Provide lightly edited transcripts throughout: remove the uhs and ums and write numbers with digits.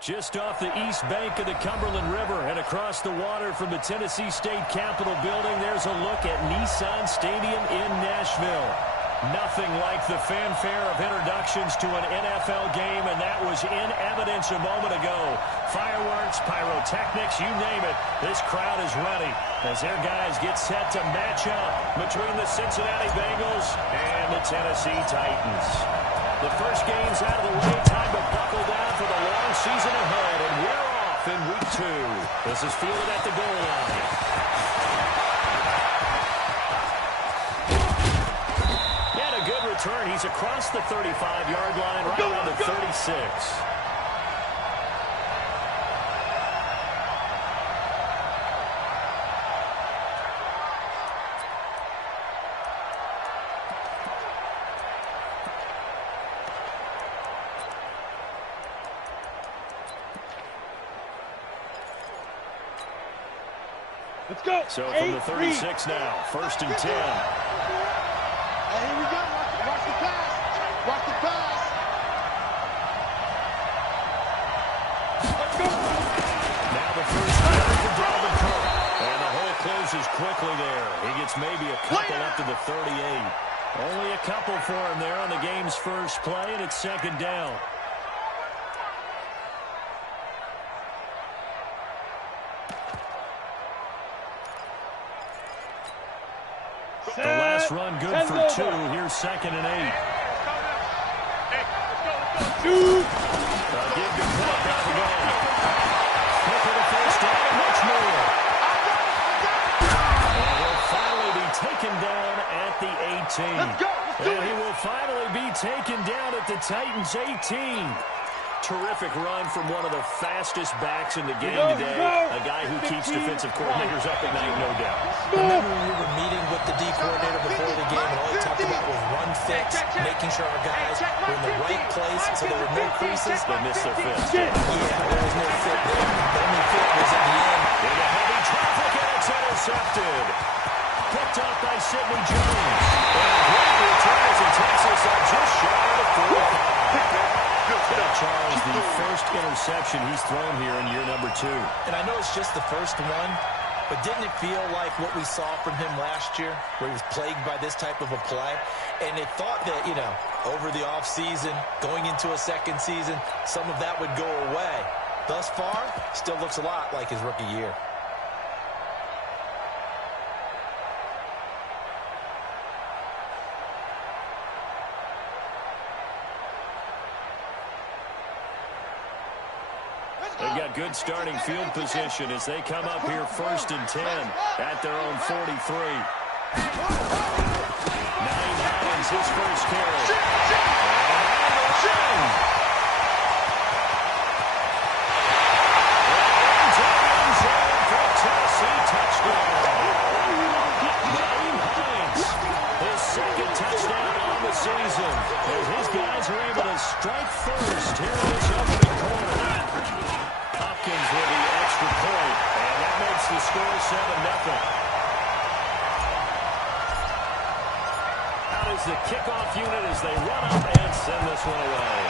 Just off the east bank of the Cumberland River and across the water from the Tennessee State Capitol building, there's a look at Nissan Stadium in Nashville. Nothing like the fanfare of introductions to an NFL game, and that was in evidence a moment ago. Fireworks, pyrotechnics, you name it. This crowd is ready as their guys get set to match up between the Cincinnati Bengals and the Tennessee Titans. The first game's out of the way. Time to buckle down for the long season ahead, and we're off in week 2. This is fielded at the goal line. And a good return. He's across the 35-yard line, right around the 36. Let's go. So from the 36 now, 1st and 10. Here we go. Watch the pass. Watch the pass. Let's go. Now the first down for Dalvin Cook. And the hole closes quickly there. He gets maybe a couple up to the 38. Only a couple for him there on the game's first play, and it's 2nd down. The last run good for 2. Here's 2nd and 8. Shoot. Give the Cook out the goal. Look for the first down and much more. And will finally be taken down at the 18. Let's go. And he will finally be taken down at the Titans' 18. Terrific run from one of the fastest backs in the game today. A guy who keeps defensive coordinators up at night, no doubt. Remember when we were meeting with the D coordinator before the game, and all he talked about was run fix, making sure our guys were in the right place so there were no creases. They missed their fifth. Yeah, there was no fit there. The only fit was at the end. In the heavy traffic, and it's intercepted. Picked up by Sidney Jones. And a great return as he takes us up just shy of the 45. Charles, the first interception he's thrown here in year number 2. And I know it's just the first one, but didn't it feel like what we saw from him last year, where he was plagued by this type of a play? And it thought that, you know, over the offseason, going into a second season, some of that would go away. Thus far, still looks a lot like his rookie year. They've got good starting field position as they come up here 1st and 10 at their own 43. Naeem Hines, his first carry. His second touchdown on the season as his guys are able to strike first here in this opening quarter. Hopkins with the extra point, and that makes the score 7-0. Out is the kickoff unit as they run up and send this one away.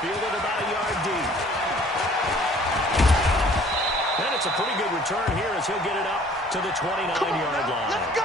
Fielded about a yard deep. And it's a pretty good return here as he'll get it up to the 29-yard line. Let's go.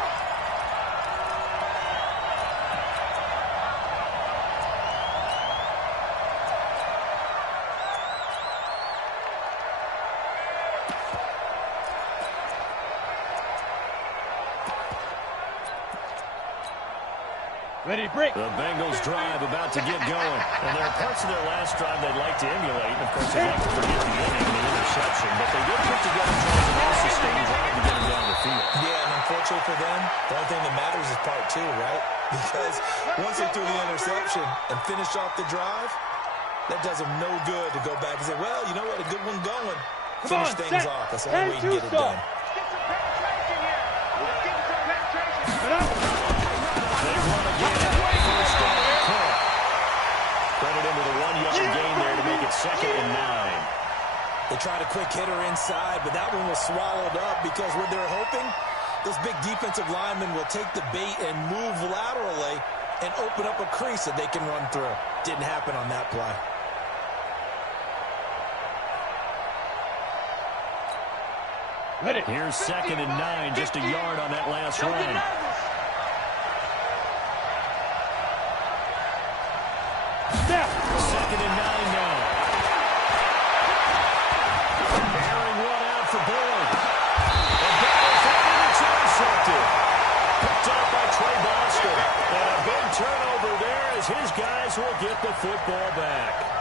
Ready to break. The Bengals drive about to get going. And there are parts of their last drive they'd like to emulate. And, of course, they'd like to forget the inning and the interception. But they did put together a nice sustained drive to get them down the field. Yeah, and unfortunately for them, the only thing that matters is part 2, right? Because once they threw the interception and finished off the drive, that does them no good to go back and say, well, you know what, a good one going. Finish things off. That's the only way you can get it done. Credit into the 1-yard gain there to make it 2nd and 9. They tried a quick hitter inside, but that one was swallowed up because what they're hoping, those big defensive linemen will take the bait and move laterally and open up a crease that they can run through. Didn't happen on that play. Here's 2nd and 9, just a yard on that last run. Snap. 2nd and 9 now. Bearing one out for Boyd. The ball is intercepted. Picked up by Trey Boston. And a big turnover there as his guys will get the football back.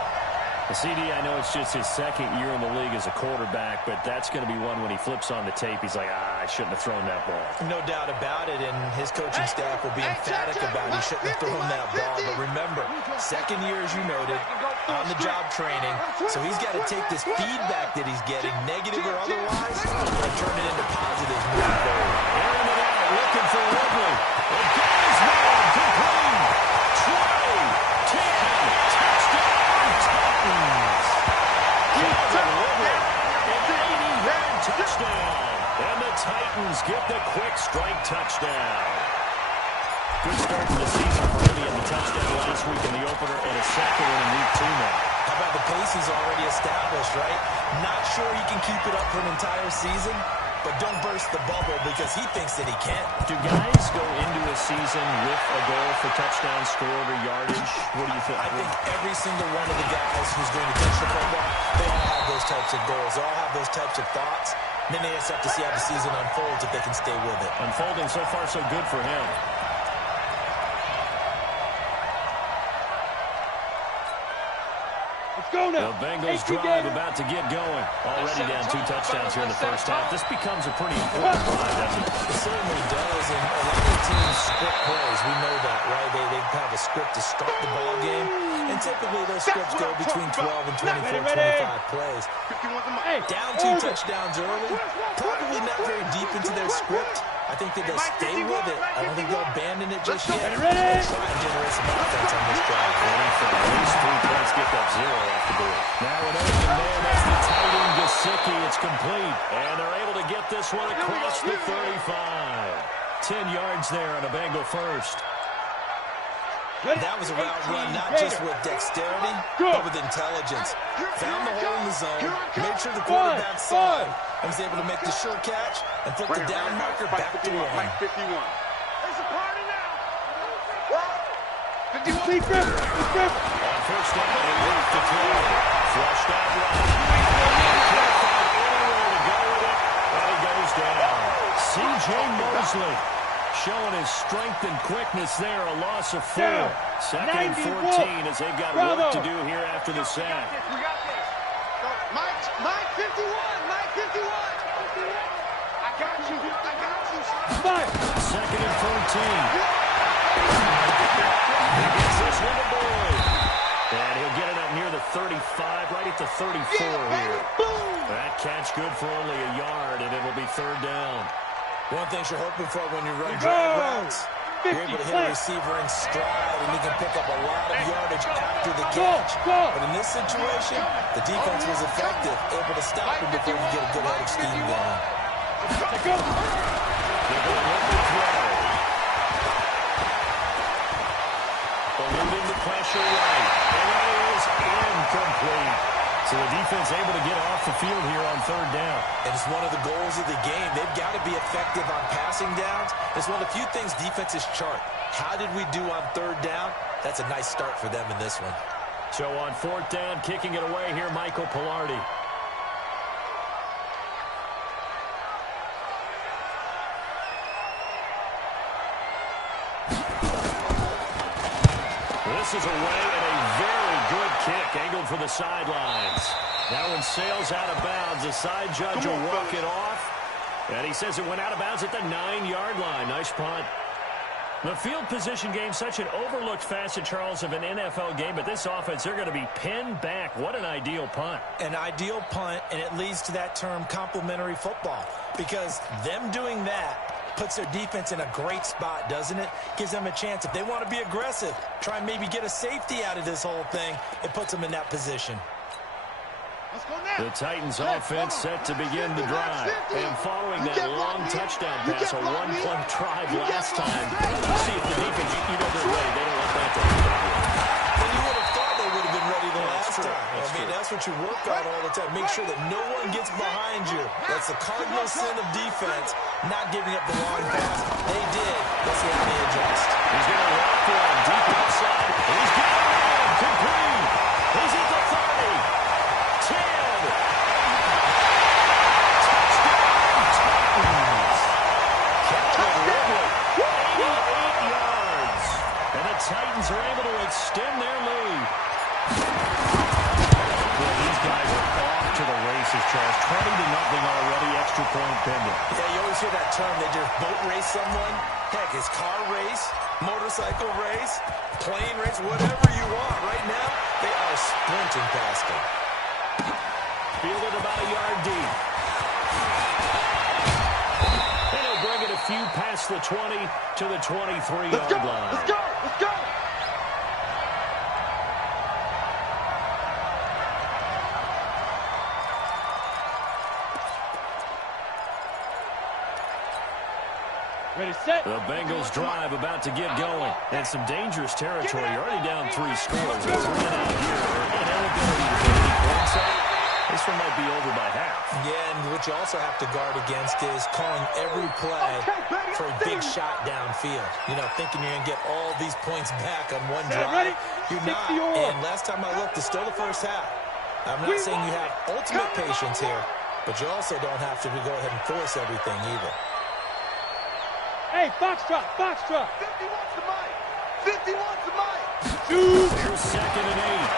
CD, I know it's just his 2nd year in the league as a quarterback, but that's going to be one when he flips on the tape. He's like, I shouldn't have thrown that ball. No doubt about it, and his coaching staff will be emphatic about he shouldn't have thrown that ball. But remember, 2nd year, as you noted, on-the-job training, so he's got to take this feedback that he's getting, negative or otherwise, and turn it into positives moving forward. Airing it out, looking for Woodley. It goes man, complete. Trey, 10, touchdown, Titans. Calvin Woodley, an 80-yard touchdown. And the Titans get the quick strike touchdown. Good start to the season for him. He had the touchdown last week in the opener and a 2nd one in week 2 now. How about the pace he's already established, right? Not sure he can keep it up for an entire season, but don't burst the bubble because he thinks that he can. Do guys go into a season with a goal for touchdown scored or yardage? What do you think? I think every single one of the guys who's going to touch the football, they all have those types of goals. They all have those types of thoughts. And then they just have to see how the season unfolds if they can stay with it. Unfolding so far so good for him. The Bengals drive about to get going. Already down 2 touchdowns here in the first half. This becomes a pretty important drive, doesn't it? It certainly does, and a lot of teams script plays. We know that, right? They have a script to start the ball game, and typically those scripts go between 12 and 24, 25 plays. Down 2 touchdowns early, probably not very deep into their script. I think that they'll stay with it. I don't think they'll abandon it just yet. They'll try and generate some offense on this drive. At least 3 points, get that 0 off the board. Now an open man, that's the tight end, Gesicki. It's complete, and they're able to get this one across the 35. 10 yards there on a Bengal first. That was a route run, not just with dexterity, but with intelligence. Found the hole in the zone, made sure the quarterback saw it, and was able to make the sure catch and flip the down marker back to 1. There's a party now. 51. On first down, he moved the play. Flushed out right. Can't find anywhere to go with it, and he goes down. C.J. Mosley showing his strength and quickness there. A loss of 4. 2nd and 14 as they've got work to do here after the sack. We got this. Mike 51. Mike 51. I got you. 2nd and 14. He gets this one to Boyd. And he'll get it up near the 35, right at the 34 here. That catch good for only a yard, and it'll be 3rd down. One thing you're hoping for when you run drag routes, you're able to hit a receiver in stride, and you can pick up a lot of yardage after the catch. But in this situation, the defense was effective, able to stop him before you get a good head of steam going. They're going to look to throw. Eluding the pressure right, and that is incomplete. So the defense able to get off the field here on 3rd down. And it's one of the goals of the game. They've got to be effective on passing downs. It's one of the few things defenses chart. How did we do on 3rd down? That's a nice start for them in this one. So on 4th down, kicking it away here, Michael Pilardi. This is away and a very good kick, angled for the sidelines. That one sails out of bounds. The side judge will walk it off. And he says it went out of bounds at the 9-yard line. Nice punt. The field position game, such an overlooked facet, Charles, of an NFL game. But this offense, they're going to be pinned back. What an ideal punt. An ideal punt, and it leads to that term complementary football. Because them doing that puts their defense in a great spot, doesn't it? Gives them a chance. If they want to be aggressive, try and maybe get a safety out of this whole thing, it puts them in that position. The Titans offense set to begin the drive. And following that long touchdown pass, a one-play drive last time, you see if the defense, you know they're ready. They don't what you work on all the time. Make sure that no one gets behind you. That's the cardinal sin of defense, not giving up the long pass. They did. Let's see how they adjust. He's going to walk for him deep outside. He's got it. Complete. He's at the 30. 10. Touchdown, Titans. Calvin Ridley, 88 yards. And the Titans are able to extend their lead. Well, these guys are off to the races, Charles. 20-0 already, extra point pending. Yeah, you always hear that term, they just boat race someone. Heck, it's car race, motorcycle race, plane race, whatever you want. Right now, they are sprinting past them. Fielded about a yard deep. And he'll bring it a few past the 20 to the 23-yard line. Let's go! Let's go! Ready, set. The Bengals drive about to get going. And some dangerous territory. You're already down 3 scores. With 3 out here. Ineligibility to get any points out. This one might be over by half. Yeah, and what you also have to guard against is calling every play for a big shot downfield. You know, thinking you're going to get all these points back on one drive. You're not. And last time I looked, it's still the first half. I'm not saying you have ultimate patience here, but you also don't have to go ahead and force everything either. Hey, Foxtrot, Foxtrot. 50 wants the mic. 50 wants the mic. Shoot. Here's 2nd and 8.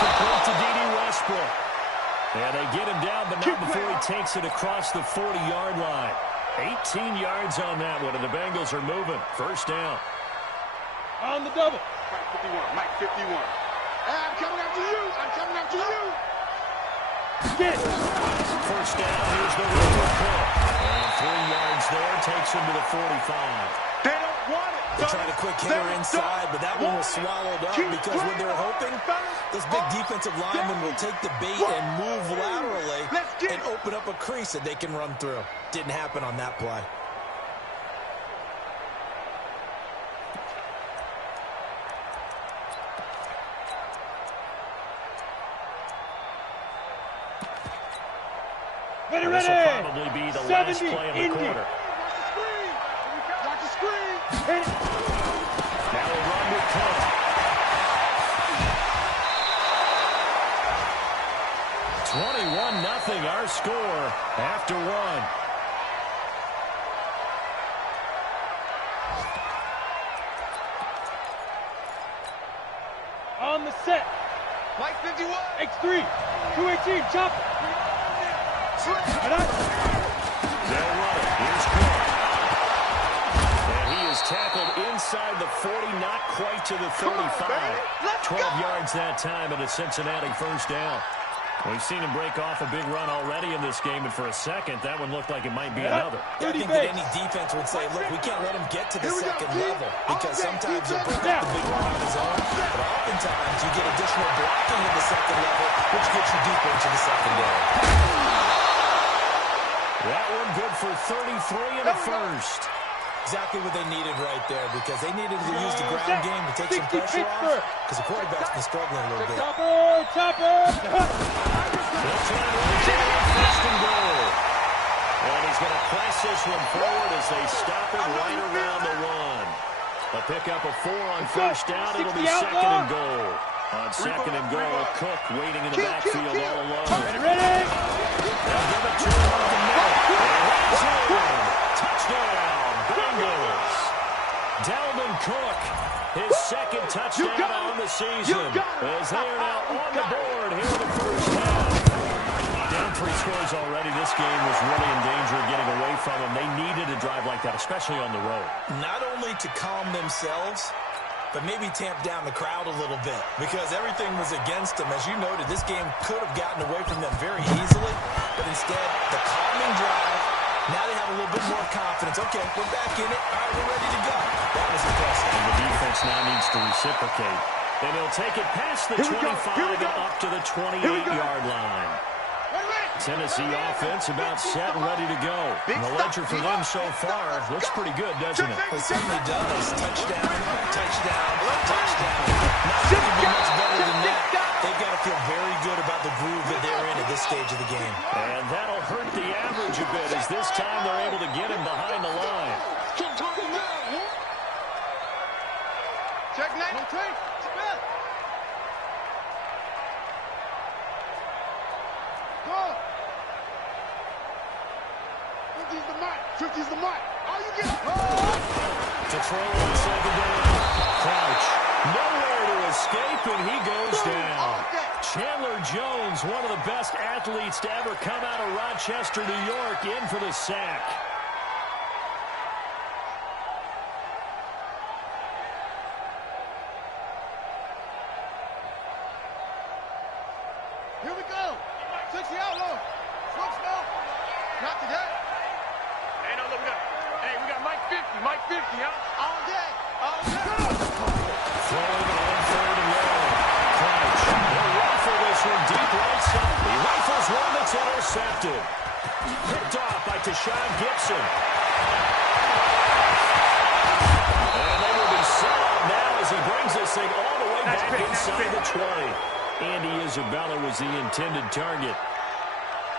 Complete to D.D. Westbrook. And they get him down, but not before he takes it across the 40-yard line. 18 yards on that one, and the Bengals are moving. First down. On the double. Mike 51. Mike 51. I'm coming after you. I'm coming after you. Get. First down, here's the River Cook. And 3 yards there, takes him to the 45. They don't want it. They tried a quick hitter inside, but that one was swallowed up because when they're hoping, those big defensive linemen will take the bait and move laterally and open up a crease that they can run through. Didn't happen on that play. Ready, This will ready. probably be the last play of the quarter. Watch the screen. Hit it. Now a run with Cook. $21-0 our score after 1. On the set. Mike 51. X3. 218. Chop. They'll run it. Here's Cook. And he is tackled inside the 40, not quite to the 35. 12 yards that time, and a Cincinnati first down. We've seen him break off a big run already in this game, and for a second, that one looked like it might be another. I think that any defense would say, look, we can't let him get to the second level because sometimes he'll break up the big run on his own, but oftentimes you get additional blocking in the second level, which gets you deeper into the secondary. That one good for 33 in the first. Exactly what they needed right there because they needed to use the ground game to take some pressure off because the quarterback's been struggling a little bit. Chopper, chopper. They'll try to reach it on first and goal. And he's going to press this one forward as they stop it right around the 1. A pickup of 4 on first down. It'll be 2nd and goal. On 2nd and goal, Cook waiting in the backfield all alone. Ready. They'll give it to him on the middle. Touchdown, Bengals. Dalvin Cook, his 2nd touchdown on the season. As they are now on the board here in the first half. Down 3 scores already. This game was really in danger of getting away from them. They needed a drive like that, especially on the road. Not only to calm themselves, but maybe tamp down the crowd a little bit because everything was against them. As you noted, this game could have gotten away from them very easily, but instead, the calming drive, now they have a little bit more confidence. Okay, we're back in it. All right, we're ready to go. That was impressive. And the defense now needs to reciprocate. And he'll take it past the 25 and up to the 28-yard line. Tennessee offense about set and ready to go. And the ledger for them so far looks pretty good, doesn't it? It certainly does. Touchdown, touchdown, touchdown. Not going to be much better than that. They've got to feel very good about the groove that they're in at this stage of the game. And that'll hurt the average a bit as this time they're able to get him behind the line. Check 93. Smith. Go. 50's the mic. 50's the mic. All you get. To throw on second down. Crouch. Nowhere to escape, and he goes down. Chandler Jones, one of the best athletes to ever come out of Rochester, New York, in for the sack. Here we go. 60 outlaw. Smoke smell. Not today. Hey, no, look, we got Mike 50. Mike 50, huh? All day. All day. Throwing it on third and long. Crouch. He'll rifle this one deep right side. He rifles one that's intercepted. Picked off by Tashawn Gibson. And they will be set up now as he brings this thing all the way back inside the 20. Andy Isabella was the intended target.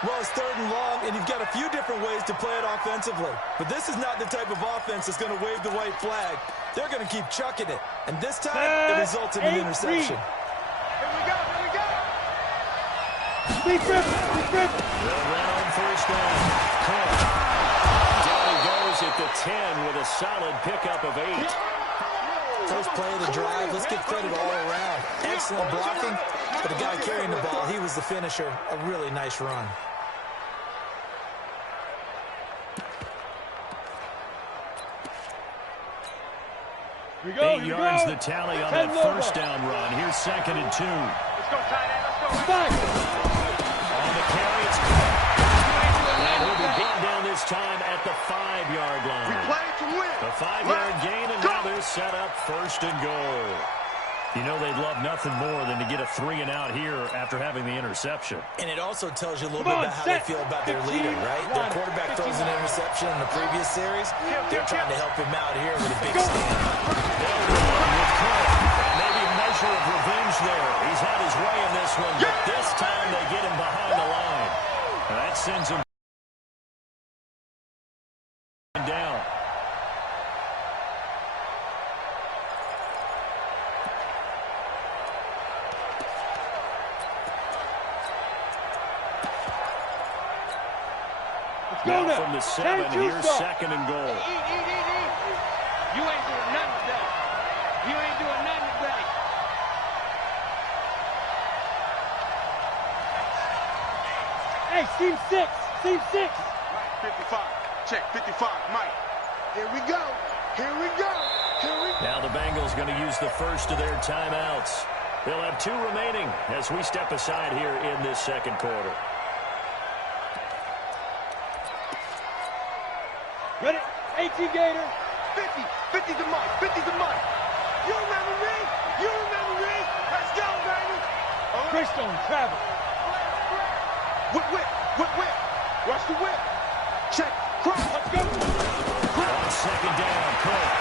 Well, it's third and long, and you've got a few different ways to play it offensively. But this is not the type of offense that's going to wave the white flag. They're going to keep chucking it. And this time, it results in an interception. Here we go. Here we go. Speed grip. They'll run on first down. Cook. Down he goes at the 10 with a solid pickup of 8. First play of the drive. Let's give credit all around. Excellent blocking. But the guy carrying the ball, he was the finisher. A really nice run. Here we go. 8 yards the tally on that first down run. Here's 2nd and 2. Let's go, tight end. Let's go. Back. On the carry, it's and he'll be beaten down this time at the 5-yard line. We played to win. The 5-yard gain, and now they're set up 1st and goal. You know they'd love nothing more than to get a 3-and-out here after having the interception. And it also tells you a little bit about how they feel about their leader, right? Their quarterback throws an interception in the previous series. They're trying to help him out here with a big stand. Maybe a measure of revenge there. He's had his way in this one, but this time they get him behind the line. And that sends him down. Now from the 7, here's 2nd and goal. You ain't doing nothing today. You ain't doing nothing today. Hey, team 6. Team 6. Mike, 55. Check, 55. Mike. Here we go. Here we go. Here we go. Now the Bengals going to use the first of their timeouts. They'll have 2 remaining as we step aside here in this 2nd quarter. Ready? 18 Gator. 50. 50's the mic. 50's the mic. You remember me? You remember me? Let's go, baby. Christone, travel. Whip. Watch the whip. Check. Cross. Let's go. On 2nd down, Cook.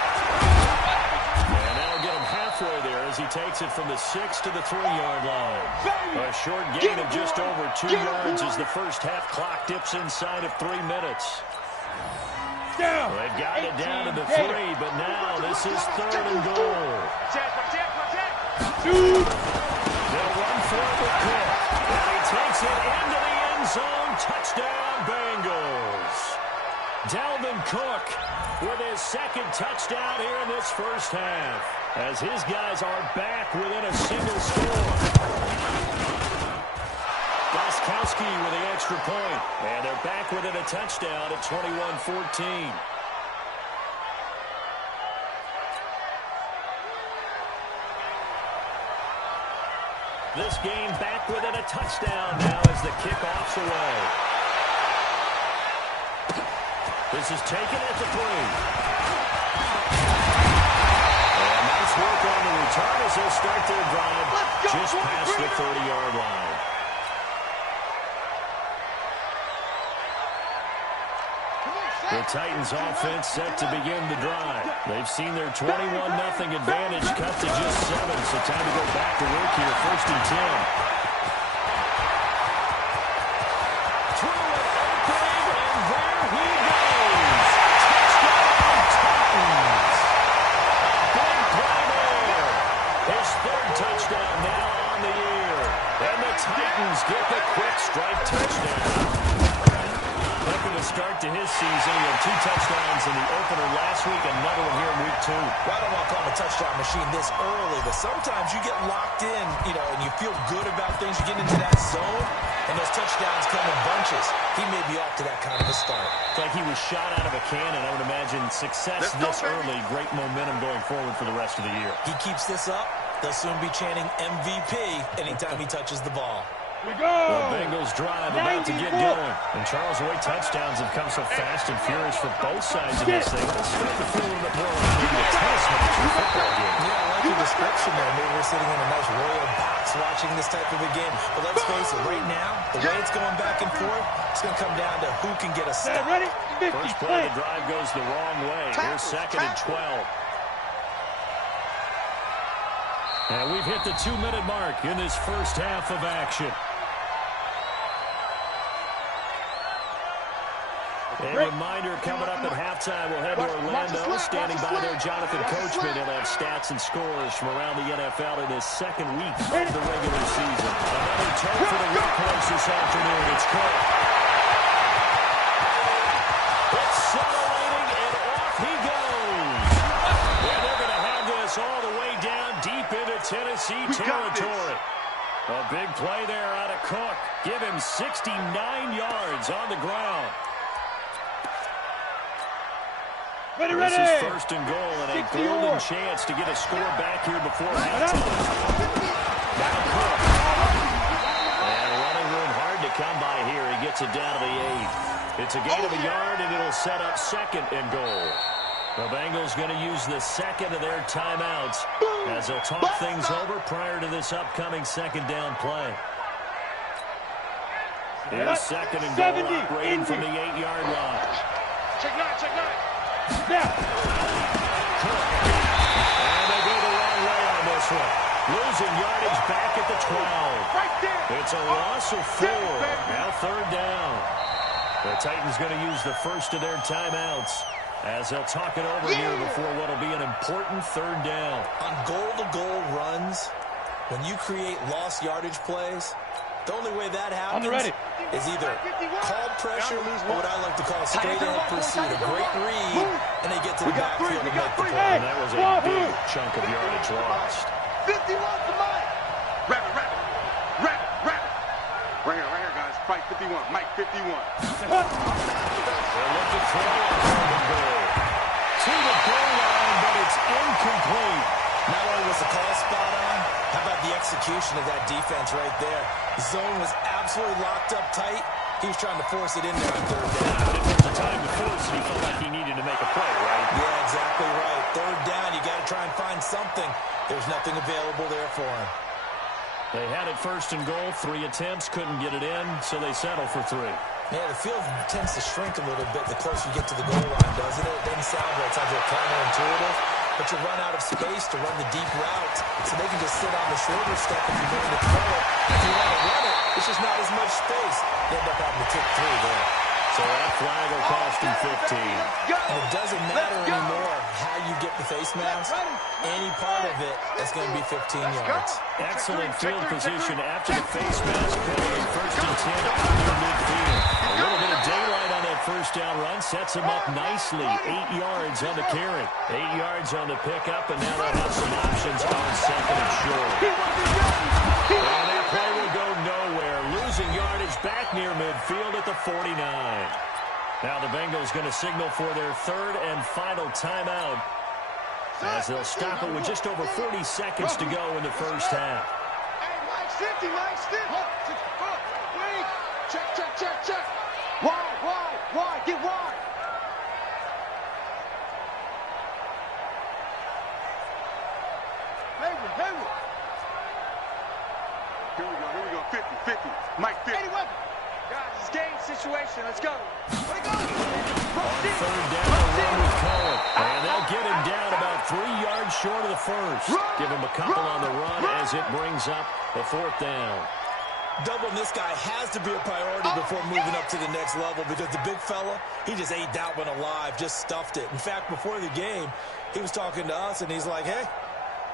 And that'll get him halfway there as he takes it from the 6 to the 3-yard line. A short gain of just over 2 yards as the first half clock dips inside of 3 minutes. Down. They've got it down to the 3, but now this is 3rd and goal. Check. Shoot. They'll run for it with Cook. And he takes it into the end zone. Touchdown, Bengals. Dalvin Cook with his 2nd touchdown here in this first half, as his guys are back within a single score. Goskowski with the extra point, and they're back within a touchdown at 21-14. This game back within a touchdown now as the kickoff's away. This is taken at the 3. And nice work on the return as they'll start their drive just past the 30-yard line. The Titans offense set to begin the drive. They've seen their 21-0 advantage cut to just 7, so time to go back to work here. 1st and 10. Through an opening, and there he goes. Touchdown, Titans. Big play there. His 3rd touchdown now on the year. And the Titans get the quick strike touchdown. Looking to start to his season. He had 2 touchdowns in the opener last week, another one here in week 2. Well, I don't want to call him a touchdown machine this early, but sometimes you get locked in, and you feel good about things. You get into that zone, and those touchdowns come in bunches. He may be off to that kind of a start. It's like he was shot out of a cannon. I would imagine success this early, great momentum going forward for the rest of the year. He keeps this up, they'll soon be chanting MVP anytime he touches the ball. The Bengals drive about to get going. And Charles, the way touchdowns have come so fast and furious for both sides of this thing, it's starting to feel a little bit more like maybe a tennis match in football game. Yeah, I like your description there. Maybe we're sitting in a nice royal box watching this type of a game. But let's face it, right now, the way it's going back and forth, it's going to come down to who can get a stop. First play of the drive goes the wrong way. Here's 2nd and 12. And we've hit the 2-minute mark in this first half of action. A reminder coming up at halftime, we'll head to Orlando. Standing by there, Jonathan Coachman. He'll have stats and scores from around the NFL in his 2nd week of the regular season. Another turn for the workplace this afternoon. It's Cook. Accelerating, and off he goes. And they're going to have this all the way down deep into Tennessee territory. A big play there out of Cook. Give him 69 yards on the ground. This is 1st and goal and a golden chance to get a score back here before halftime. Now Cook. And running room hard to come by here. He gets it down to the 8. It's a gain of a yard, and it'll set up 2nd and goal. The Bengals going to use the 2nd of their timeouts as they'll talk things over prior to this upcoming 2nd down play. Here's 2nd and goal operating from the 8-yard line. Check 9, check 9. And they go the wrong way on this one. Losing yardage back at the 12. It's a loss of 4. Now 3rd down. The Titans going to use the first of their timeouts as they'll talk it over here before what will be an important 3rd down. On goal-to-goal runs, when you create lost yardage plays, the only way that happens is either called pressure or what I like to call straight-ahead pursuit, a great read, and they get to the backfield and make the play. And that was a big chunk of yardage lost. 51 for Mike. Wrap it. Right here, guys. Fight 51. Mike 51. They'll look to throw it to the goal line, but it's incomplete. Not only was the call spot on, how about the execution of that defense right there? The zone was absolutely locked up tight. He was trying to force it in there on 3rd down. But if there's a time to force it, he felt like he needed to make a play, right? Yeah, exactly right. 3rd down, you got to try and find something. There's nothing available there for him. They had it 1st and goal. 3 attempts, couldn't get it in, so they settle for 3. Yeah, the field tends to shrink a little bit the closer you get to the goal line, doesn't it? It doesn't sound right. It sounds a little counterintuitive. But you run out of space to run the deep route, so they can just sit on the shorter step if you're going to throw it. If you want to run it, it's just not as much space. You end up having to kick 3 there. So that flag will cost him 15. And it doesn't matter anymore how you get the face mask. Any part of it is going to be 15 yards. Excellent field position after the face mask penalty. 1st and 10 out near midfield. A little bit of daylight on that 1st down run sets him up nicely. 8 yards on the carry. 8 yards on the pickup, and now they'll have some options on 2nd and short. And that play will go nowhere. Losing yardage back near midfield at the 49. Now the Bengals going to signal for their 3rd and final timeout as they'll stop it with just over 40 seconds to go in the first half. Hey, Mike 50, Mike 50. Wait. Check. Wide. Get wide. Hayward. Here we go. 50. Mike 50. Guys, it's game situation. Let's go. On third down, the run with Cohen. And they'll get him down about 3 yards short of the first. Give him a couple on the run as it brings up a fourth down. Doubling this guy has to be a priority before moving up to the next level because the big fella, he just ate that one alive, just stuffed it. In fact, before the game, he was talking to us, and he's like, hey,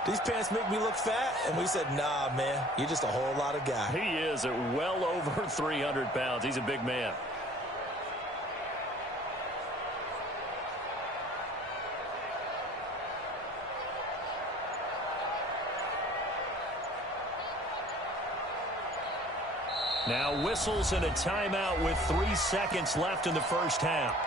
these pants make me look fat. And we said, nah, man, you're just a whole lot of guy. He is at well over 300 pounds. He's a big man. Now whistles and a timeout with 3 seconds left in the first half.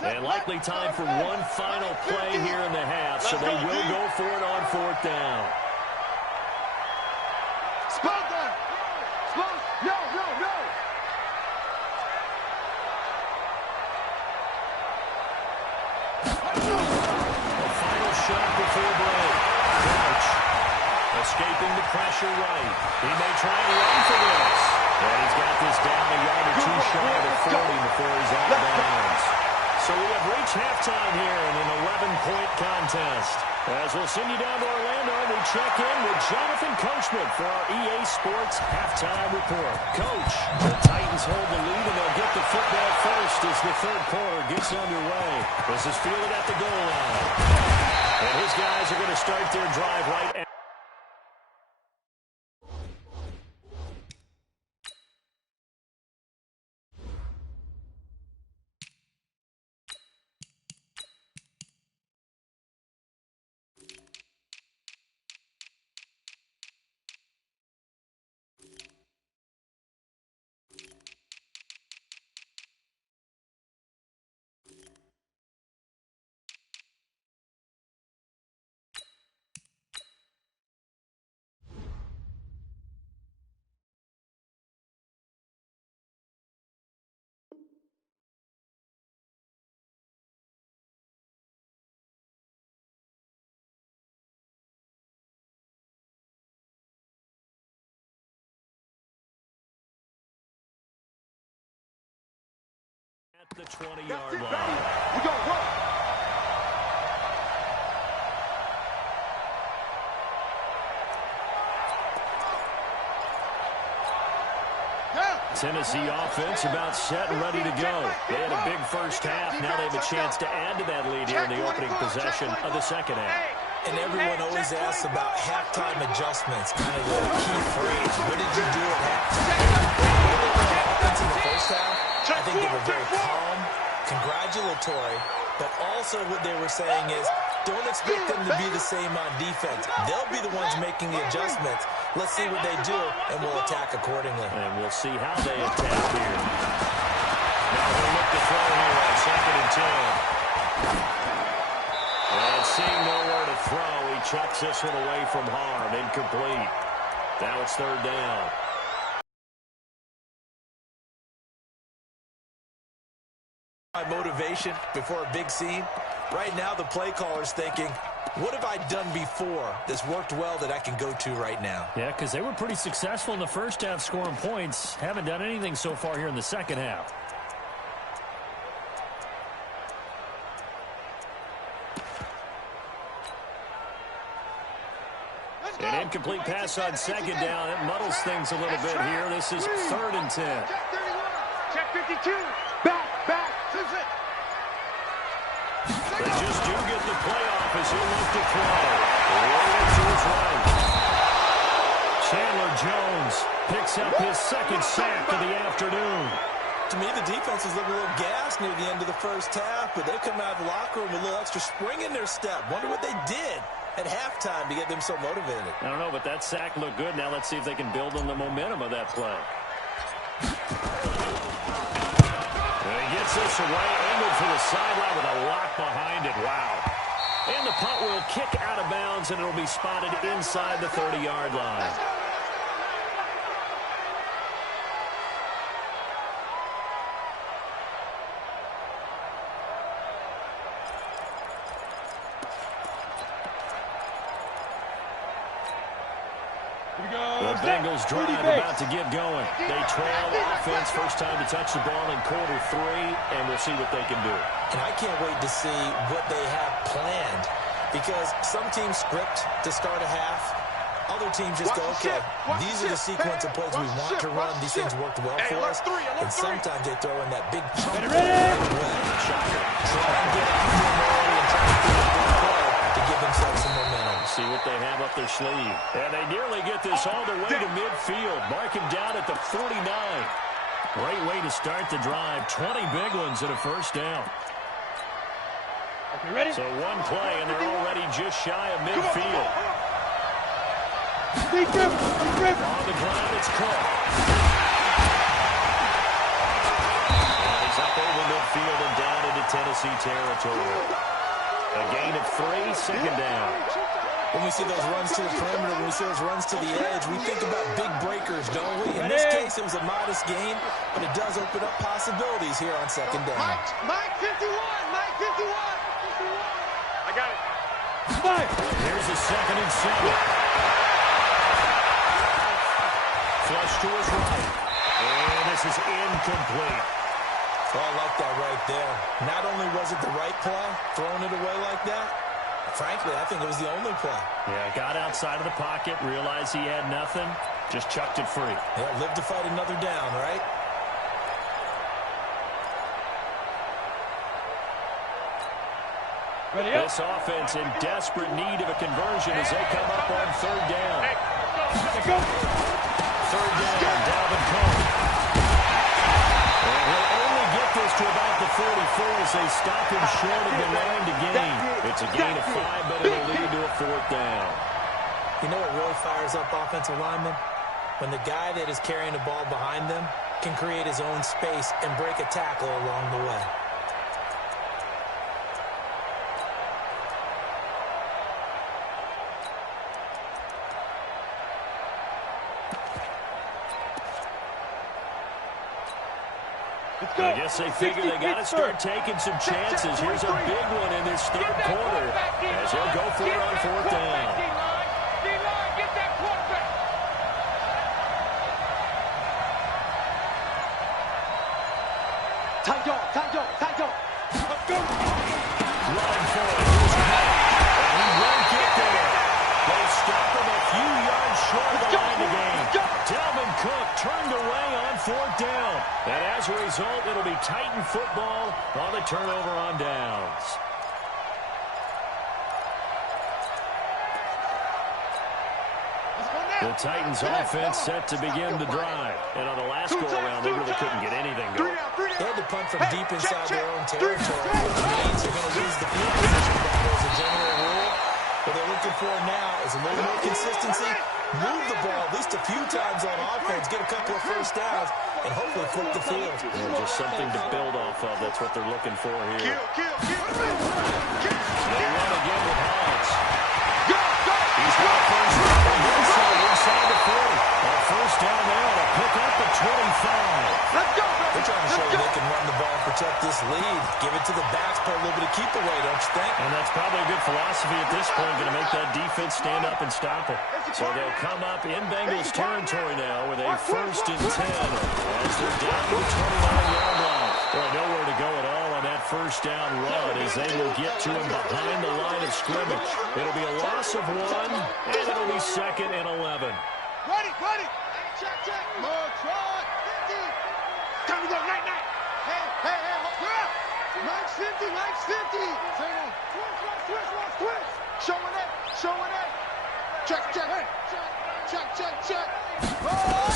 And likely time for one final play here in the half, so they will go for it on fourth down. No. A final shot before break. Crouch escaping the pressure right. He may try and run for this. And he's got this down a yard or two shy of 40 before he's out of bounds. So we have reached halftime here in an 11-point contest. As we'll send you down to Orlando, we check in with Jonathan Coachman for our EA Sports Halftime Report. Coach, the Titans hold the lead, and they'll get the football first as the third quarter gets underway. This is fielded at the goal line. And his guys are going to start their drive right at the 20-yard line. We go work. Tennessee offense about set and ready to go. They had a big first half. Now they have a chance to add to that lead here in the opening possession of the second half. And everyone always asks about halftime adjustments, kind of the key phrase. What did you do at halftime? In the first half, I think they were very calm, congratulatory, but also what they were saying is, don't expect them to be the same on defense. They'll be the ones making the adjustments. Let's see what they do, and we'll attack accordingly. And we'll see how they attack here. Now they'll look to throw here on 2nd and 10. And seeing nowhere to throw, he chucks this one away from harm. Incomplete. Now it's third down. My motivation before a big scene. Right now, the play caller's thinking, what have I done before that's worked well that I can go to right now? Yeah, because they were pretty successful in the first half scoring points. Haven't done anything so far here in the second half. An incomplete pass on second down. It muddles things a little bit here. This is 3rd and 10. Check 52. Back. They just do get the playoff as he'll look to throw. Right to his right. Chandler Jones picks up his second sack of the afternoon. To me, the defense is looking a little gassed near the end of the first half, but they come out of the locker room with a little extra spring in their step. Wonder what they did at halftime to get them so motivated. I don't know, but that sack looked good. Now let's see if they can build on the momentum of that play. And he gets this away, angled for the sideline with a lock behind it. Wow. And the punt will kick out of bounds, and it'll be spotted inside the 30-yard line. The Bengals drive about to get going. They trail offense, first time to touch the ball in quarter 3, and we'll see what they can do. And I can't wait to see what they have planned, because some teams script to start a half. Other teams just go, okay, these are the sequence of plays we want to run. These things worked well for us. And sometimes they throw in that big chunk. Try and get after them early and try to figure out the play to give themselves some momentum. See what they have up their sleeve. And they nearly get this all the way to midfield. Mark him down at the 49. Great way to start the drive. 20 big ones and a first down. Okay, ready? So one play, and they're already just shy of midfield. Big grip. On the ground, it's Cook. And he's up over midfield and down into Tennessee territory. A gain of 3, second down. When we see those runs to the perimeter, when we see those runs to the edge, we think about big breakers, don't we? In this case, it was a modest gain, but it does open up possibilities here on second down. Mike 51! Mike 51! I got it. Here's a 2nd and 7. Flush to his right. And this is incomplete. Oh, I like that right there. Not only was it the right play, throwing it away like that, frankly, I think it was the only play. Yeah, got outside of the pocket, realized he had nothing, just chucked it free. Yeah, live to fight another down, right? Ready up. This offense in desperate need of a conversion as they come up on 3rd down. Let's go. 3rd down, Dalvin Cook. And he'll only get this to about the 44 as they stop him short of the line to gain. It's a gain of 5, but it'll lead to a 4th down. You know what really fires up offensive linemen? When the guy that is carrying the ball behind them can create his own space and break a tackle along the way. I guess they figure they got to start taking some chances. Here's a big one in this 3rd quarter as they'll go for it on 4th down. D-line, get that quarterback. Tight dog. Let's go. Run for it. Here's Cook. And he won't get there. They stop him a few yards short of the line to gain. Dalvin Cook turned away on 4th down. And as a result, it'll be Titan football on the turnover on downs. The Titans offense set to begin the drive. And on the last go-around, they really couldn't get anything going. They had to punt from deep inside their own territory, which means they're going to lose the field position battle as a general rule. What they're looking for now is a little more consistency, move the ball at least a few times on offense, get a couple of first downs, and hopefully flip the field. And just something to build off of. That's what they're looking for here. They run again with Hodge. He's got a first down on this side, inside the 40. On 1st down there, to pick up the 25. Let's go. They're trying to show they can run the ball and protect this lead. Give it to the backs, play a little bit of keep away, don't you think? And that's probably a good philosophy at this point, going to make that defense stand up and stop it. So they'll come up in Bengals territory now with a 1st and 10 as they're down to the 29-yard line. Well, nowhere to go at all on that 1st down run as they will get to him behind the line of scrimmage. It'll be a loss of 1, and it'll be 2nd and 11. Ready. Check. More try. 50. Time to go. Night. Hey, we're up. Mike's 50. Turn on. Twist. Showing it. Check. Oh.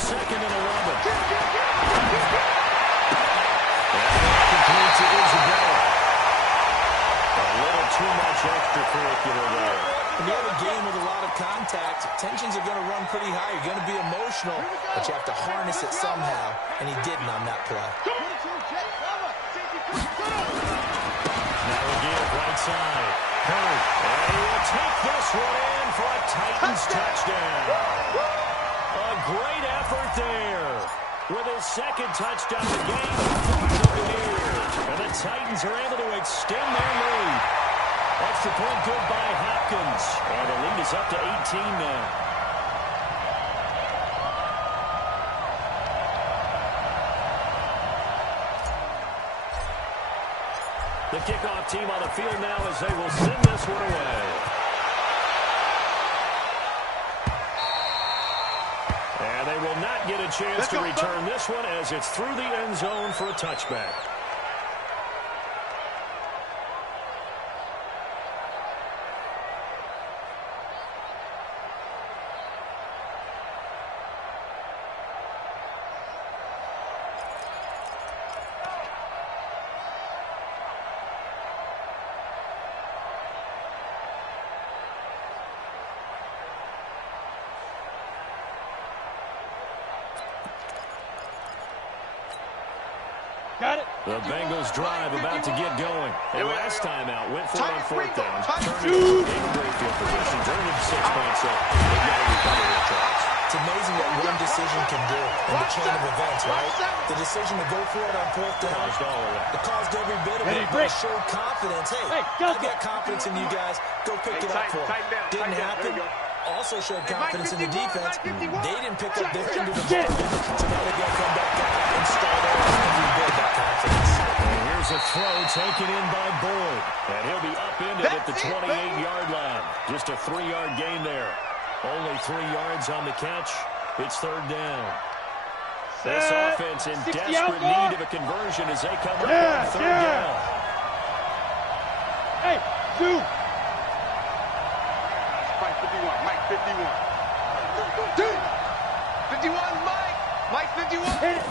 2nd and 11. Completes it Isabella. A little too much extracurricular there. When you have a game with a lot of contact, tensions are going to run pretty high. You're going to be emotional, but you have to harness it somehow, and he didn't on that play. Now again, right side. Hurd. take this one in for a Titans touchdown. A great effort there. With his second touchdown of the game, and the Titans are able to extend their lead. Extra point good by Hopkins. And the lead is up to 18 now. The kickoff team on the field now as they will send this one away. And they will not get a chance to return this one as it's through the end zone for a touchback. Got it. The Bengals drive about to get going. And last time out, went for it on fourth down. Turned Shoot. it in great field position. Turned it 6 points. So they've got to recover their tracks. It's amazing what one decision can do in the chain of events, right? The decision to go for it on fourth down. Caused all of that. It caused every bit of it, but it showed confidence. Hey, I've got confidence in you guys. Go pick it up for them. Didn't happen. Also showed confidence in the defense. They didn't pick up their end of the bargain, so now they've got to come back out and start over and rebuild that confidence. And here's a throw taken in by Boyd. And he'll be upended at the 28-yard line. Just a 3-yard gain there. Only 3 yards on the catch. It's third down. This offense in desperate need of a conversion as they come up on third down. Hey, shoot. Mike 51, Mike 51. 51, Mike. Mike 51. Hit it.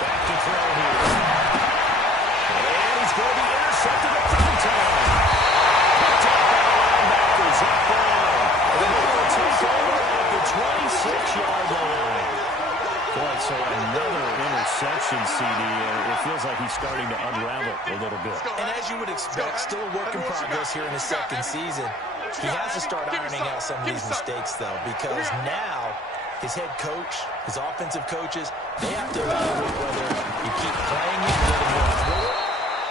Back to throw here. And he's going to be intercepted at third time. Picked up by the linebackers up down. And they're going to take over at the 26-yard line. Boy, so another interception, CD. It feels like he's starting to unravel a little bit. And as you would expect, still a work in progress here in his second season. He has to start ironing out some of these mistakes, though, because now his head coach, his offensive coaches, they have to evaluate whether you keep playing it, let him run through it,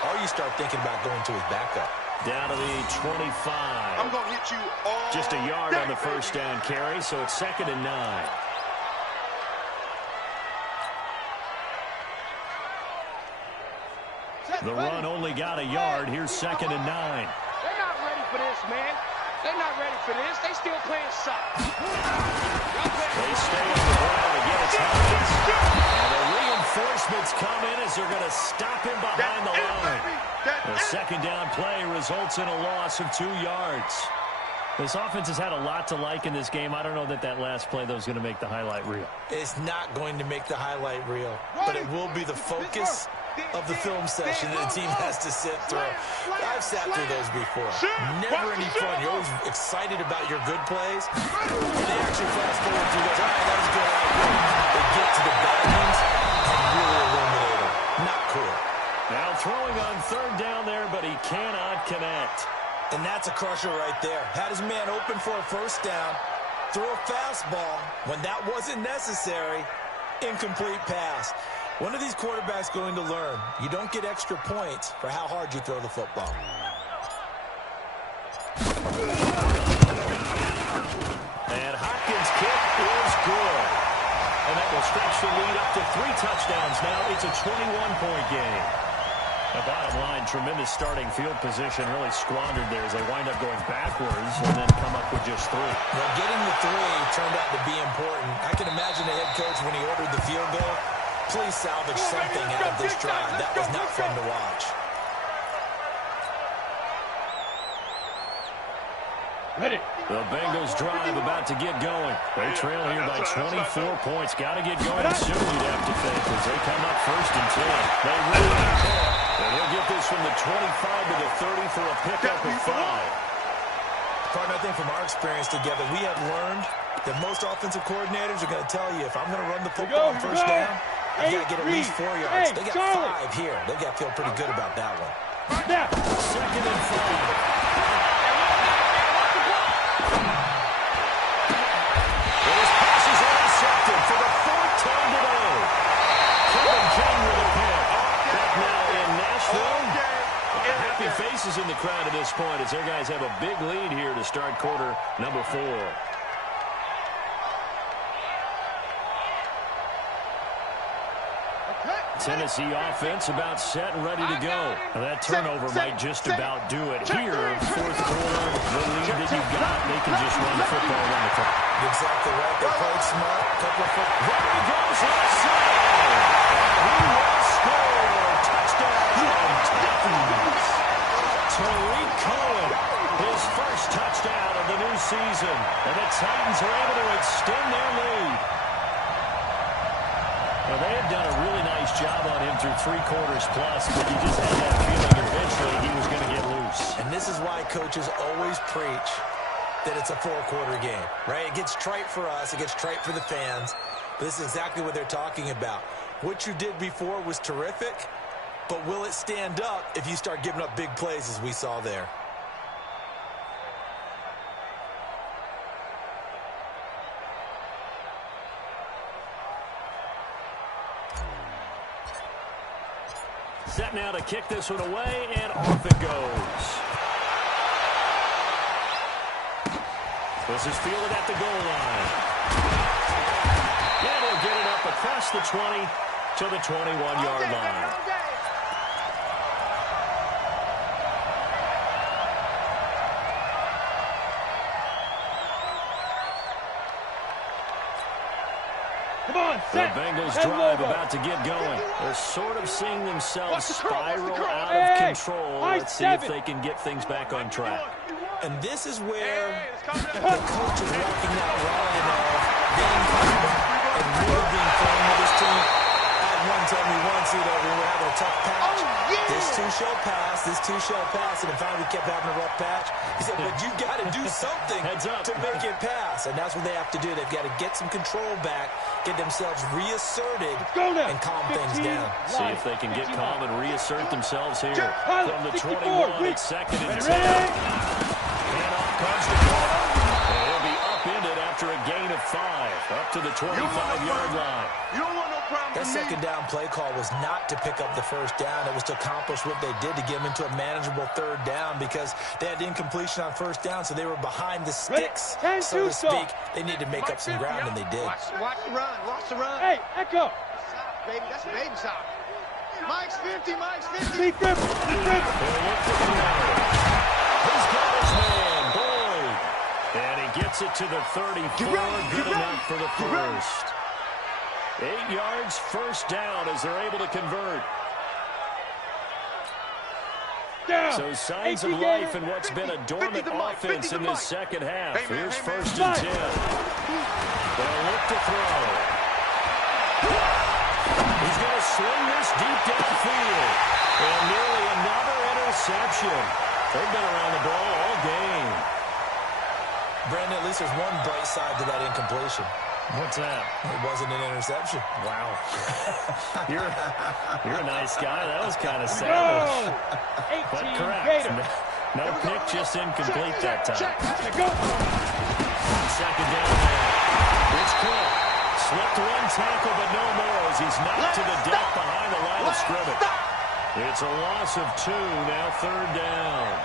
or you start thinking about going to his backup. Down to the 25. I'm going to hit you all Just a yard on the first down carry, so it's 2nd and 9. The run only got a yard. Here's 2nd and 9. They're not ready for this, man. They're not ready for this. They still playing soft. They stay on the ground again. It's Hopkins. And the reinforcements come in as they're going to stop him behind the line. The second down play results in a loss of 2 yards. This offense has had a lot to like in this game. I don't know that last play, though, is going to make the highlight reel. It's not going to make the highlight reel, but it will be the focus of the film session that the team has to sit through. I've sat through those before. Never any fun. You're always excited about your good plays. And they actually fast forward through those. All right, that was good. They get to the bad ones and really eliminate them. Not cool. Now throwing on third down there, but he cannot connect. And that's a crusher right there. Had his man open for a first down. Throw a fastball when that wasn't necessary. Incomplete pass. One of these quarterbacks going to learn. You don't get extra points for how hard you throw the football. And Hopkins' kick is good. And that will stretch the lead up to 3 touchdowns now. It's a 21-point game. The bottom line, tremendous starting field position, really squandered there as they wind up going backwards and then come up with just 3. Well, getting the 3 turned out to be important. I can imagine the head coach when he ordered the field goal. Please salvage something out of this drive. That was not fun to watch. Ready. The Bengals drive about to get going. They trail here by 24 points. Got to get going soon, you'd have to think, as they come up 1st and 10. They really can. And he'll get this from the 25 to the 30 for a pickup of 5. Partner, I think from our experience together, we have learned that most offensive coordinators are going to tell you, if I'm going to run the football on first down, I've got to get at least 4 yards. They got 5 here. They've got to feel pretty good about that one. 2nd and 5. happy faces in the crowd at this point as their guys have a big lead here to start quarter number 4. Tennessee offense about set and ready to go. Now that turnover might just about do it. Here, fourth quarter, the lead that you've got, they can just run the football around the clock. Exactly right. They played smart. Couple of foot. There he goes left side. He will score. Touchdown, Titans. Tariq Cohen, his first touchdown of the new season. And the Titans are able to extend their lead. Well, they had done a really nice job on him through 3 quarters plus, but you just had that feeling eventually he was going to get loose. And this is why coaches always preach that it's a 4-quarter game, right? It gets trite for us. It gets trite for the fans. But this is exactly what they're talking about. What you did before was terrific, but will it stand up if you start giving up big plays as we saw there? Set now to kick this one away, and off it goes. This is fielded at the goal line. And he'll get it up across the 20 to the 21-yard line. The Bengals drive about to get going. They're sort of seeing themselves spiral out of control. Let's see if they can get things back on track. And this is where the coach is walking that line of being confident and really being firm with his team. I had one tell me once, when we were having a tough patch, this too shall pass, this too shall pass, and then finally we kept having a rough patch. He said, but you got to do something to make it pass, and that's what they have to do. They've got to get some control back, get themselves reasserted, and calm things down. See if they can get calm and reassert themselves here. From the 21, it's 2nd and 10. And off comes the corner. And he'll be upended after a gain of 5, up to the 25-yard line. You don't want no problem. That second down play call was not to pick up the first down. It was to accomplish what they did to get them into a manageable 3rd down because they had incompletion on 1st down, so they were behind the sticks, so to speak. They needed to make up some ground, and they did. Watch the run. Watch the run. Hey, Echo. Baby, that's baby shot. Mike's 50. Mike's 50. Speak up. He's got his man, Boyd. And he gets it to the 34, good enough for the first. 8 yards, first down as they're able to convert. So signs of life in what's been a dormant offense in this second half. Here's 1st and 10. They'll look to throw. He's going to swing this deep downfield. And nearly another interception. They've been around the ball all game. Brandon, at least there's one bright side to that incompletion. What's that? It wasn't an interception. Wow. You're a nice guy. That was kind of savage. But correct. No pick, just incomplete that time. Second down now. It's Cook. Slipped one tackle, but no more as he's knocked to the deck behind the line of scrimmage. It's a loss of 2, now 3rd down.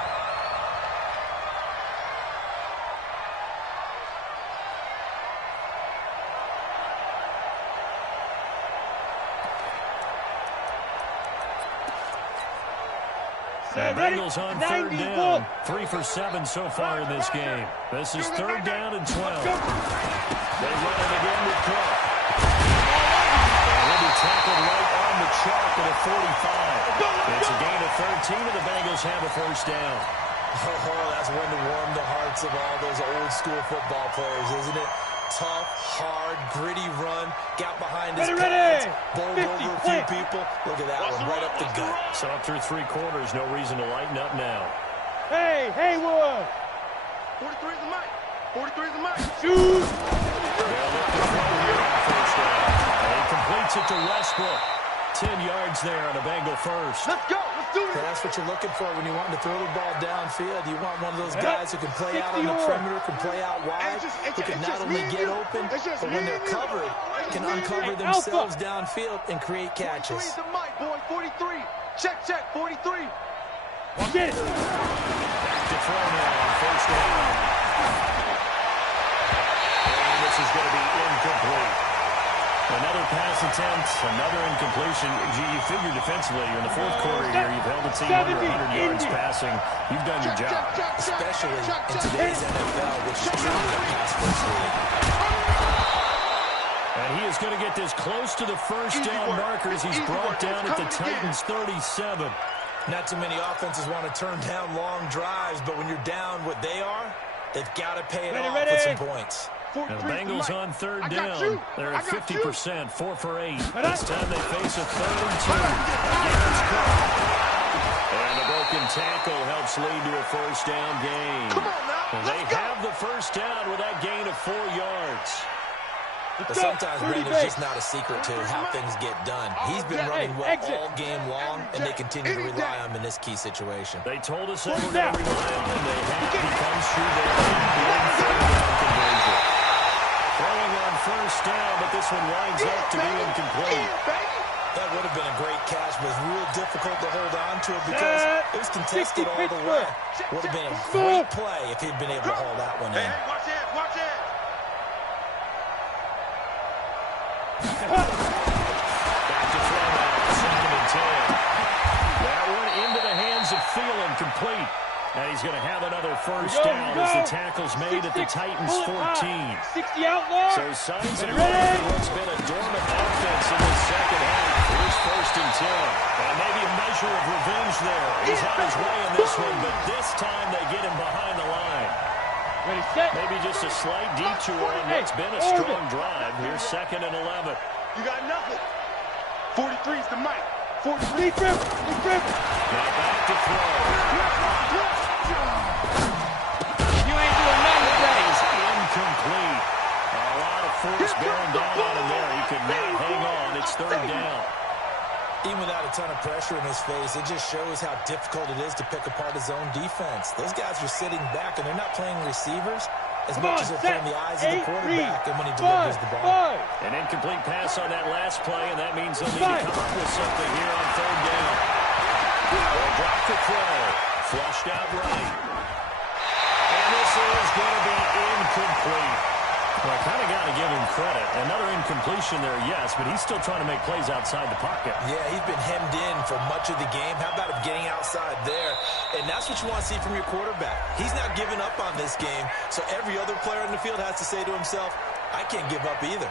The Bengals on 3rd down. 3 for 7 so far in this game. This is 3rd down and 12. They run it again with Cook. He'll be tackled right on the chalk at a 45. It's a gain of 13, and the Bengals have a 1st down. Oh, that's one to warm the hearts of all those old school football players, isn't it? Tough, hard, gritty run. Got behind his pads. Bowled over a few people. Look at that one, right up the gut. So up through 3 quarters, no reason to lighten up now. Hey, Haywood. 43 is the mic. 43 is the mic. Shoot. They'll look to throw here on 1st down. And he completes it to Westbrook. 10 yards there on a Bengal first. Let's go. Let's do it. That's what you're looking for when you want to throw the ball downfield. You want one of those guys who can play out on the perimeter, can play out wide, who can not only get open, but when they're covered, can uncover themselves downfield and create catches. 43 is the mic, boy. 43. Check, 43. Watch it. Back to throw now on first down. And this is going to be incomplete. Another pass attempt, another incompletion. You figure defensively in the fourth quarter here, you've held the team under 100 yards passing. You've done your job. Especially in today's NFL, which is truly a pass-first league. And he is going to get this close to the first down markers. He's brought down at the Titans' 37. Not too many offenses want to turn down long drives, but when you're down what they are, they've got to pay it off with some points. And the Bengals on third down. They're at 50%, 4 for 8. This time they face a 3rd and 2. Again, it's caught. And a broken tackle helps lead to a first down gain. And they have the first down with that gain of 4 yards. But sometimes, Brandon, it's just not a secret to how things get done. He's been running well all game long, and they continue to rely on him in this key situation. They told us they were going to rely on him. They have. He comes through there. Big third down conversion. Throwing on first down, but this one winds up to be incomplete. That would have been a great catch, but it was real difficult to hold on to it because it was contested all the way. Would have been a great play if he'd been able to hold that one in. Hey, watch it, watch it. Back to throw now, 2nd and 10. That one into the hands of Thielen, complete. And he's going to have another first down as the tackle's made at the Titans' 14. 60 outlaw. So signs of life for what's been a dormant offense in the second half. Here's 1st and 10. And maybe a measure of revenge there. He's had his way in this one, but this time they get him behind the line. Ready, set. Maybe just a slight detour on what's been a strong drive. Here's 2nd and 11. You got nothing. 43 is the mic. 43. Grip. Now back to throw. You ain't doing nothing today. Is incomplete. A lot of force bearing down on him there. He could not hang on. It's 3rd down. Even without a ton of pressure in his face, it just shows how difficult it is to pick apart his own defense. Those guys are sitting back, and they're not playing receivers as much as they're playing the eyes of the quarterback and when he delivers the ball. An incomplete pass on that last play, and that means they'll need to come up with something here on 3rd down. They'll drop the throw. Flushed out right. And this is going to be incomplete. Well, I kind of got to give him credit. Another incompletion there, yes, but he's still trying to make plays outside the pocket. Yeah, he's been hemmed in for much of the game. How about him getting outside there? And that's what you want to see from your quarterback. He's not giving up on this game, so every other player in the field has to say to himself, I can't give up either.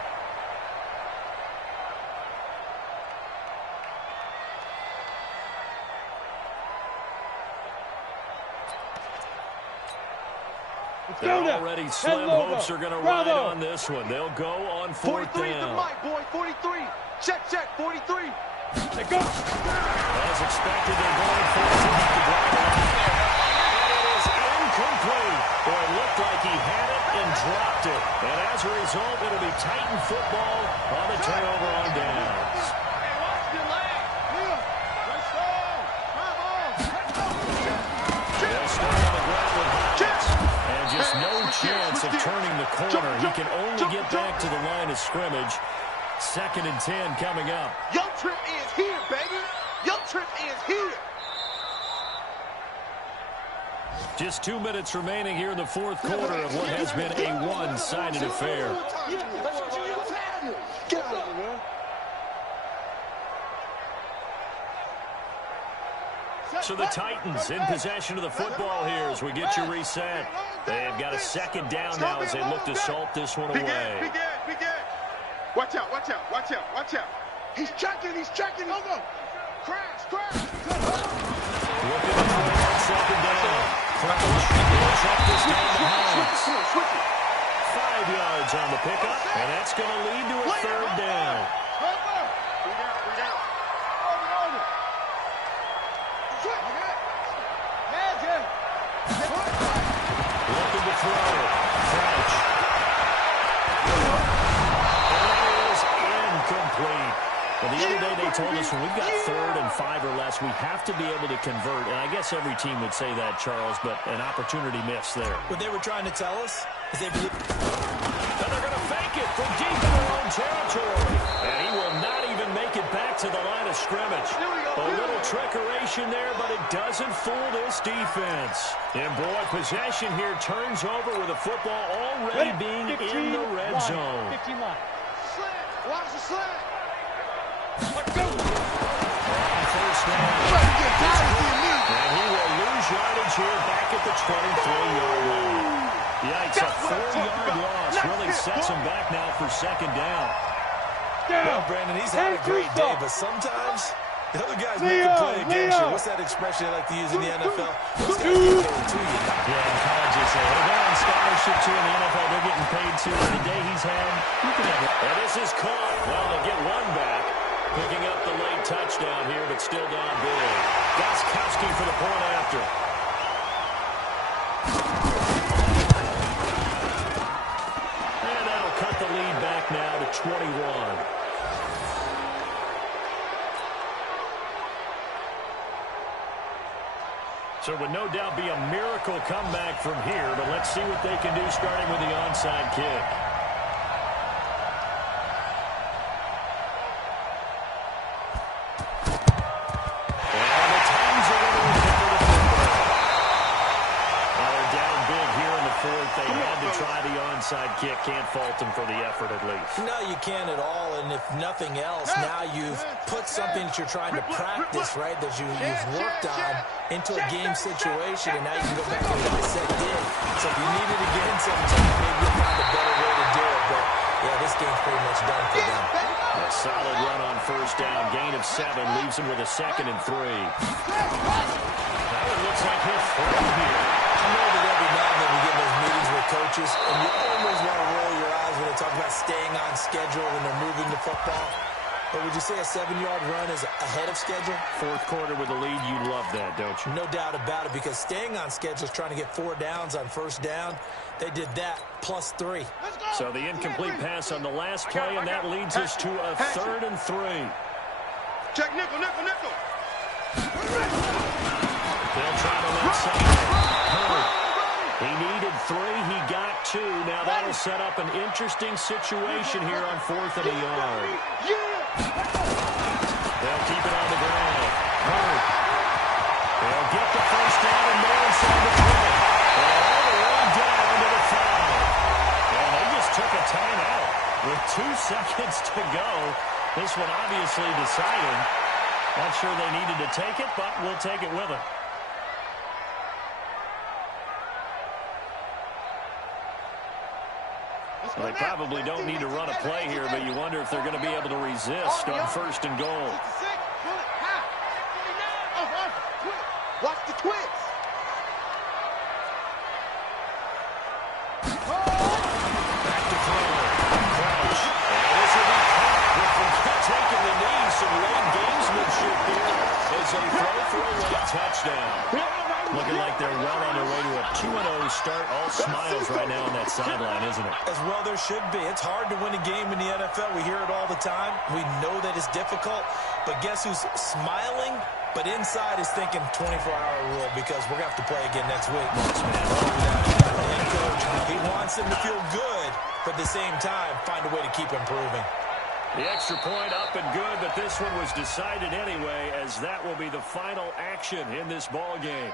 Already slim hopes are going to ride on this one. They'll go on 4th 43 down. is the mic, boy. 43. Check, 43. They go. As expected, they're going for it to keep the drive alive. And it is incomplete. Boy, it looked like he had it and dropped it. And as a result, it'll be Titan football on the turnover on downs. Hey, watch your leg. Let's go. They'll start on the ground with Hines. And just no chance of turning the corner. He can only get back to the line of scrimmage. 2nd and 10 coming up. Your trip is here, baby. Your trip is here. Just 2 minutes remaining here in the fourth quarter of what has been a one-sided affair. Get out of here, man. So the Titans in possession of the football here as we get you reset. They've got a 2nd down now as they look to salt this one away. Begin. Watch out. He's checking. Go. Crash. Looking for 2nd down. Crunch. Check this down to Hines. 5 yards on the pickup, and that's going to lead to a 3rd down. Looking to throw. French. And that is incomplete. Well, the other day they told us when we've got 3rd and 5 or less, we have to be able to convert. And I guess every team would say that, Charles, but an opportunity missed there. What they were trying to tell us is they believe... And they're going to fake it from deep in their own territory. And he will not even make it back to the line of scrimmage. A little trickeration there, but it doesn't fool this defense. And, boy, possession here turns over with the football already being in the red zone. 15 line. Slant. Watch the slant. Let's go. First down. And he will lose yardage here back at the 23-yard line. Yikes, a 4-yard loss really sets him back now for second down. Well, Brandon, he's had a great day, but sometimes the other guys make a play against you. What's that expression they like to use in the NFL? Those guys get paid to you. Yeah, in colleges, they're on scholarship too. In the NFL, they're getting paid too. And the day he's had, you can have it. And this is caught. Well, they get one back. Picking up the late touchdown here, but still down big. Gostkowski for the point after. And that'll cut the lead back now to 21. So it would no doubt be a miracle comeback from here, but let's see what they can do starting with the onside kick. Kick. Can't fault him for the effort at least. No, you can't at all. And if nothing else, now you've put something that you're trying to practice, right, that you've worked on into a game situation, and now you can go back and dissect it. So if you need it again sometime, maybe you'll find a better way to do it. But, yeah, this game's pretty much done for them. A solid run on first down. Gain of 7 leaves him with a 2nd and 3. Now it looks like he'll throw here. I know that every now and then we get those meetings with coaches, and you always want to roll your eyes when they talk about staying on schedule when they're moving the football. But would you say a 7-yard run is ahead of schedule? Fourth quarter with the lead, you love that, don't you? No doubt about it, because staying on schedule is trying to get 4 downs on first down. They did that, plus 3. So the incomplete pass on the last play, and that leads us to a 3rd and 3. Check nickel. They'll try the left side. He needed 3. He got 2. Now that'll set up an interesting situation here on 4th and a yard. They'll keep it on the ground. Hurt. They'll get the first down and more inside the 20. And all the way down to the 5. And they just took a timeout with 2 seconds to go. This one obviously decided. Not sure they needed to take it, but we'll take it with them. Well, they probably don't need to run a play here, but you wonder if they're going to be able to resist on 1st and goal. Watch the twist. Back to throw. Crouch. And this will be caught. Taking the knee. Some late gamesmanship here as they throw for a late touchdown. Looking like they're well on their way to a 2-0 start. All smiles right now on that sideline, isn't it? As well there should be. It's hard to win a game in the NFL. We hear it all the time. We know that it's difficult. But guess who's smiling? But inside is thinking 24-hour rule, because we're going to have to play again next week. The head coach, he wants them to feel good, but at the same time, find a way to keep improving. The extra point up and good, but this one was decided anyway, as that will be the final action in this ball game.